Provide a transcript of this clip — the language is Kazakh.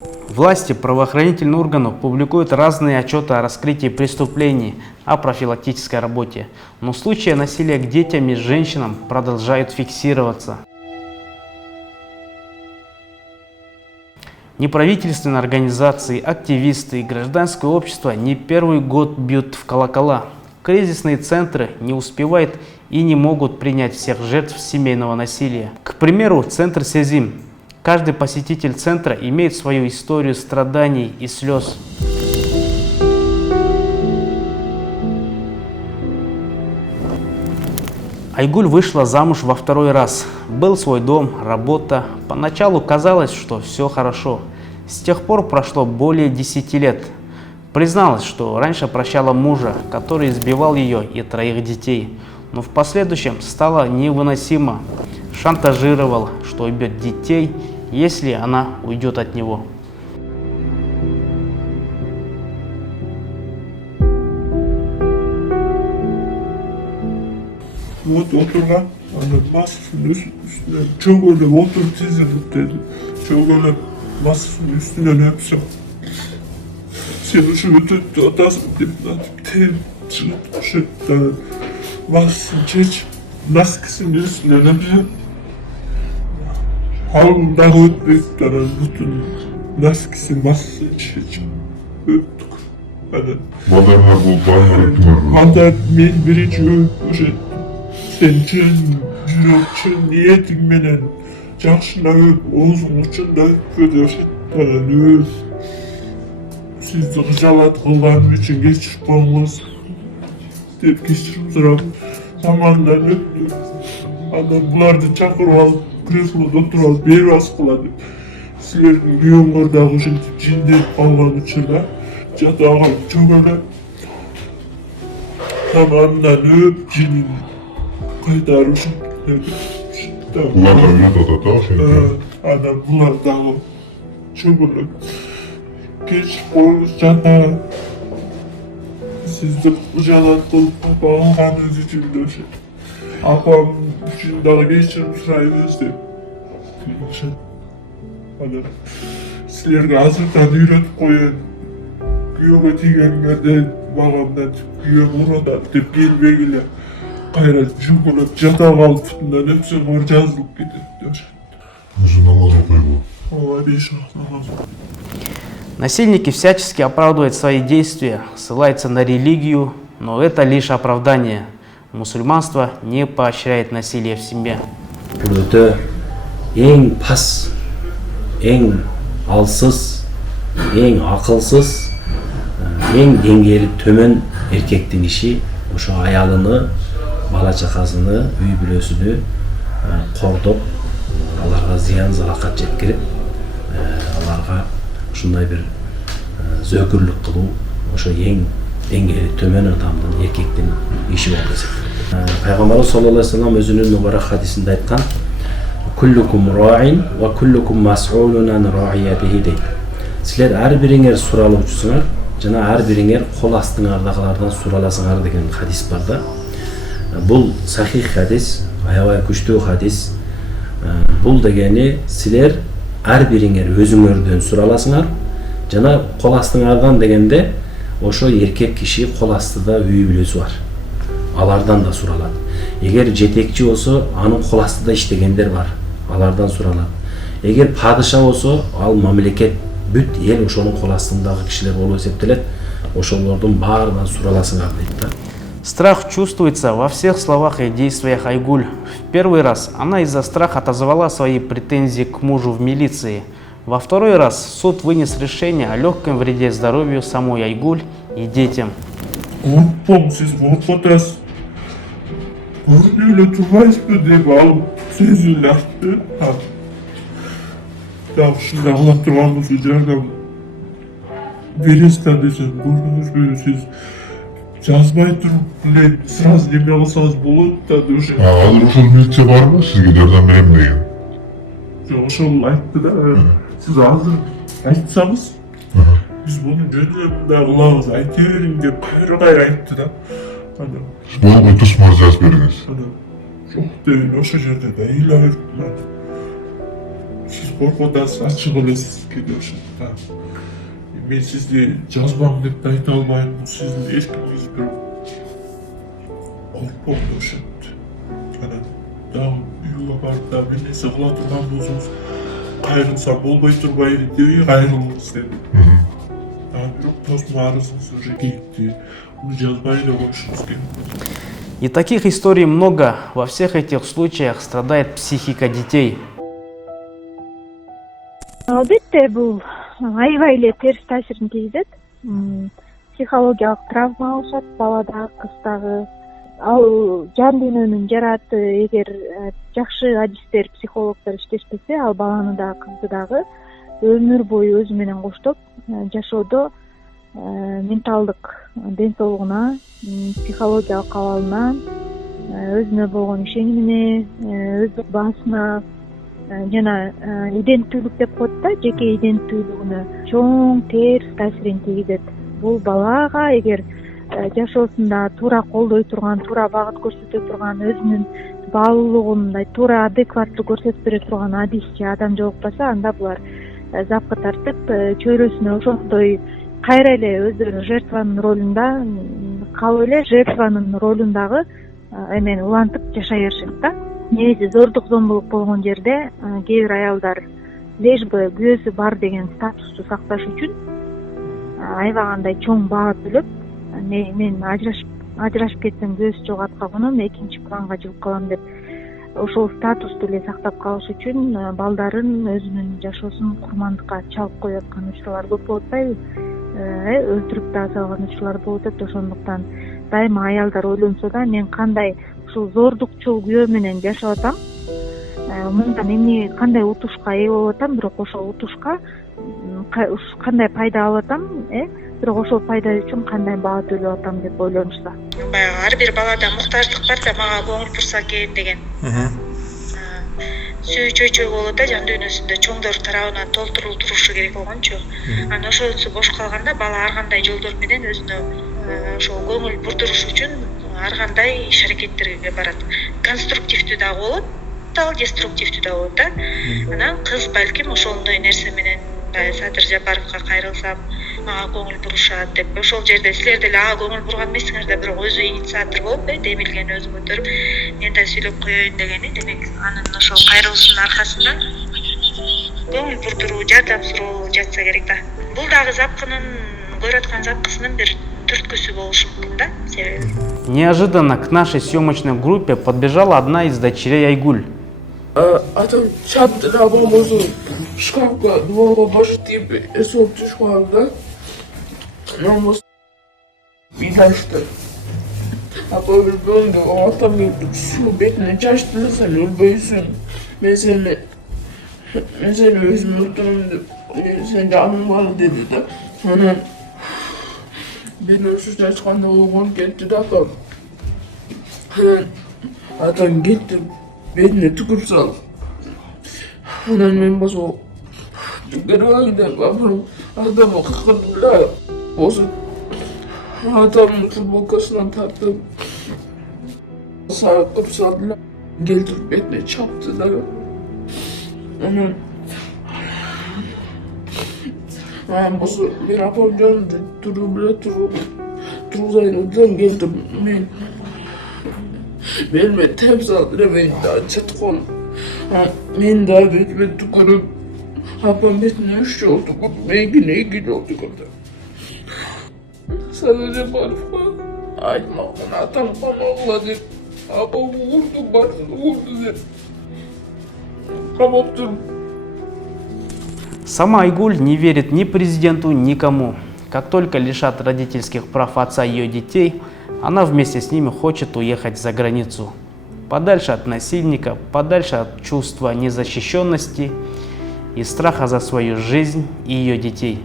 Власти правоохранительных органов публикуют разные отчеты о раскрытии преступлений, о профилактической работе, но случаи насилия к детям и женщинам продолжают фиксироваться. Неправительственные организации, активисты и гражданское общество не первый год бьют в колокола. Кризисные центры не успевают и не могут принять всех жертв семейного насилия. К примеру, центр Сезим. Каждый посетитель центра имеет свою историю страданий и слез. Айгуль вышла замуж во второй раз. Был свой дом, работа. Поначалу казалось, что все хорошо. С тех пор прошло более 10 лет. Призналась, что раньше прощала мужа, который избивал ее и 3 детей. Но в последующем стало невыносимо. Шантажировал, что убьет детей, если она уйдет от него. Вот отырған, массаның üstüne çok öyle oturup tizildik dedi. Çok öyle massasının üstüne öpsem. Sen şu ötüttü atasın deyip tem çıkıp kuşetti. Massasını çeç, maskısının üstüne öpsem. Halımdan ötmeyip de bütün maskısı massasını çeç. Öptük. Madem bu bayram Hatta birinci öpmüşet. Sen çün, жүрек çün, niyetin menen жақшылап, оңзың ұчында көдершеттен өз. Сізді жалат қылғаным үшін кешіріп қойыңыз деп кешірім сұрап, замандан өттім. Бұларды шақырып алып, креслода отырып алып, бері бас қылады. Сілердің үйіңгірдағы үшін жиндеп қалған үшіла, жатаға чөгілі. Замандан өп, жинін қайтару үшін. Bunlar da öyle da Adam bunlar dağı çöbülüp geçip koymuş jana sizді жанат қылып bağlanғаныңыз үшін десе апам үшін дағы кешірім сұраймыз деп сілерге азырдан үйретіп қояйын күйеуге тигеніңерде мағамдан күйеуім ұрады деп келбегіле қайра жүгіліп жата қалып бүтінден өпсең өр жазылып кетеді десе. Уже намаз оқиды. Ой, бейші намаз. Насильники всячески оправдывают свои действия, ссылаются на религию, но это лишь оправдание. Мусульманство не поощряет насилие в семье. Өте ең пас, ең алсыз, ең ақылсыз, ең деңгейі төмен еркектің іші ошо аялыны, бала чакасыны, үй бүлөсүнү кордоп, аларга зыян заракат жеткирип, аларга ушундай бир зөөкүрлүк кылуу ошо эң деңгээли төмөн адамдын, эркектин иши болуп эсептелет. Пайгамбарыбыз саллаллаху алейхи вассалам өзүнүн мубарак хадисинде айткан: "Куллукум раин ва куллукум мас'улун ан раиятихи" дейт. Силер ар бириңер суралуучусуңар жана ар бириңер кол астыңардагылардан сураласыңар деген хадис бар да. Бұл сахих хадис, аябай күчтүү хадис. Бұл дегени силер ар бириңер өзүңөрдөн сураласыңар жана кол астыңардан дегенде ошо эркек киши кол астыда үй бүлөсү бар. Алардан да суралат. Эгер жетекчи болсо, анын кол астыда иштегендер бар. Алардан суралат. Эгер падыша болсо, ал мамлекет бүт эл ошонун кол астындагы кишилер болуп эсептелет. Ошолордун баарынан сураласыңар дейт да. Страх чувствуется во всех словах и действиях Айгуль. В первый раз она из-за страха отозвала свои претензии к мужу в милиции. Во второй раз суд вынес решение о легком вреде здоровью самой Айгуль и детям. Сіз отпотасыз. Көрінеулі тұрмайсыз деп алып, сөзілі ақты. Дағышында алып тұрғаныңызы жағдам бересізден десен, көрініңіз бөлі сіз жазбай тұрып, сразу неме алсаңыз болады да дөше. Азыр ошол милиция бар ма сизге жардам берем деген? Жоқ, ошол айтты да. Сіз азыр айтсаңыз, біз бұны жөнөмді қыламыз, айта берің деп қайра айтты да. Siz bolğun tutmaz yazıp beriniz. Жоқ, деген ошо жерде да ыйлап берді. Siz korkup atасыз, açık olesiz кейде ошентип да. Мен сизди жазбам деп да айта албайм. Бул сиздин эркиңиз, бирок коркпом деп ошентти. Анан дагы үйгө барып да бир нерсе кыла турган болсоңуз кайрылсам болбой турбайбы деп кайрылыңыз дедим. Бирок тосмо арызыңыз уже келипти. Буну жазбай эле коюшуңуз керек. И таких историй много. Во всех этих случаях страдает психика детей. Албетте бул аябай эле терс таасирин тийгизет. Психологиялык травма алышат балада, кыздагы. Ал жан дүйнөнүн жараты эгер жакшы адистер, психологдор иштешпесе, ал баланы да кызды дагы өмүр бою өзү менен коштоп жашоодо менталдык ден соолугуна, психологиялык абалына, өзүнө болгон ишенимине, өз баасына жана иденттүүлүк деп коет да, жеке иденттүүлүгүнө чоң терс таасирин тийгизет. Бул балага эгер жашоосунда туура колдой турган, туура багыт көрсөтө турган, өзүнүн баалуулугун мындай туура адекваттуу көрсөтүп бере турган адисчи адам жолукпаса, анда булар запка тартып, чөйрөсүнө ошондой кайра эле өздөрү жертванын ролунда калып эле жертванын ролундагы эмени улантып жашай беришет да. Негизи зордук зомбулук болгон жерде кээ бир аялдар лежбы күйөөсү бар деген статусту сакташ үчүн аябагандай чоң баа төлөп, мен ажырашып кетсем күйөөсү жок атка коном, экинчи планга чыгып калам деп ошол статусту эле сактап калыш үчүн балдарын өзүнүн жашоосун курмандыкка чалып коюп аткан учурлар көп болуп атпайбы? Өлтүрүп да салган учурлар болуп атат. Ошондуктан дайыма аялдар ойлонсо да, мен кандай ушул зордукчул күйөө менен жашап атам, мындан эмне кандай утушка ээ болуп атам, бирок ошол утушка кандай пайда алып атам, бирок ошол пайда үчүн кандай баа төлөп атам деп ойлонушса. Баягы ар бир балада муктаждык бар да, мага көңүл бурса экен деген. Сүйүү чөйчөй болот да, жан дүйнөсүндө чоңдор тарабынан толтурултурушу керек болгончу. Анан ошонусу бош калганда бала ар кандай жолдор менен өзүнө ошол көңүл бурдуруш үчүн ар кандай иш аракеттерге барат. Конструктивдүү дагы болот, ал деструктивдүү да болот да. Анан кыз балким ошондой нерсе менен Садыр Жапаровго кайрылсам мага көңүл бурушат деп, ошол жерде силер деле ага көңүл бурган эмессиңер да, бирок өзү инициатор болуп, демилген өзү көтөрүп, мен да сүйлөп коеюн дегени. Демек анын ошол кайрылышынын аркасында көңүл бурдуруу, жардам суроо жатса керек да. Бул дагы запкынын көрүп аткан запкысынын бир түрткүсү болушу мүмкүн да, себеби. Неожиданно к нашей съемочной группе подбежала одна из дочерей Айгуль. Атам чапты да болбосо шкафка дворго баш тийип эсип түшүп калды да. Намыс бидашты. Апа өлбөңдү, атам келип суу бетине чачты да, сен өлбөйсүң. Мен сени өзүм өлтүрөм деп, сен жаның бар деди да. Анан мен ошо чачканда болгон кетти да атам. Анан атам кетти, бетине түкүрүп салды. Анан мен болсо түкүрөң деп атамы кырдым да. Болсо атамдын футболкасынан тартып саатып салды да, келтирип бетине чапты да. Анан болсо мен апам жанында тургузайын деп келтирип мен теп салды да, мен да чыткон. Мен да бетиме түкүрүп, апам бетине 3 жолу түкүрүп, меникине 2 жолу түкүрдү. Садыр Жапаровго айтмаган, атам камалгыла деп, апам урду деп камап туруп. Сама Айгуль не верит ни президенту, никому. Как только лишат родительских прав отца ее детей, она вместе с ними хочет уехать за границу. Подальше от насильника, подальше от чувства незащищенности и страха за свою жизнь и ее детей.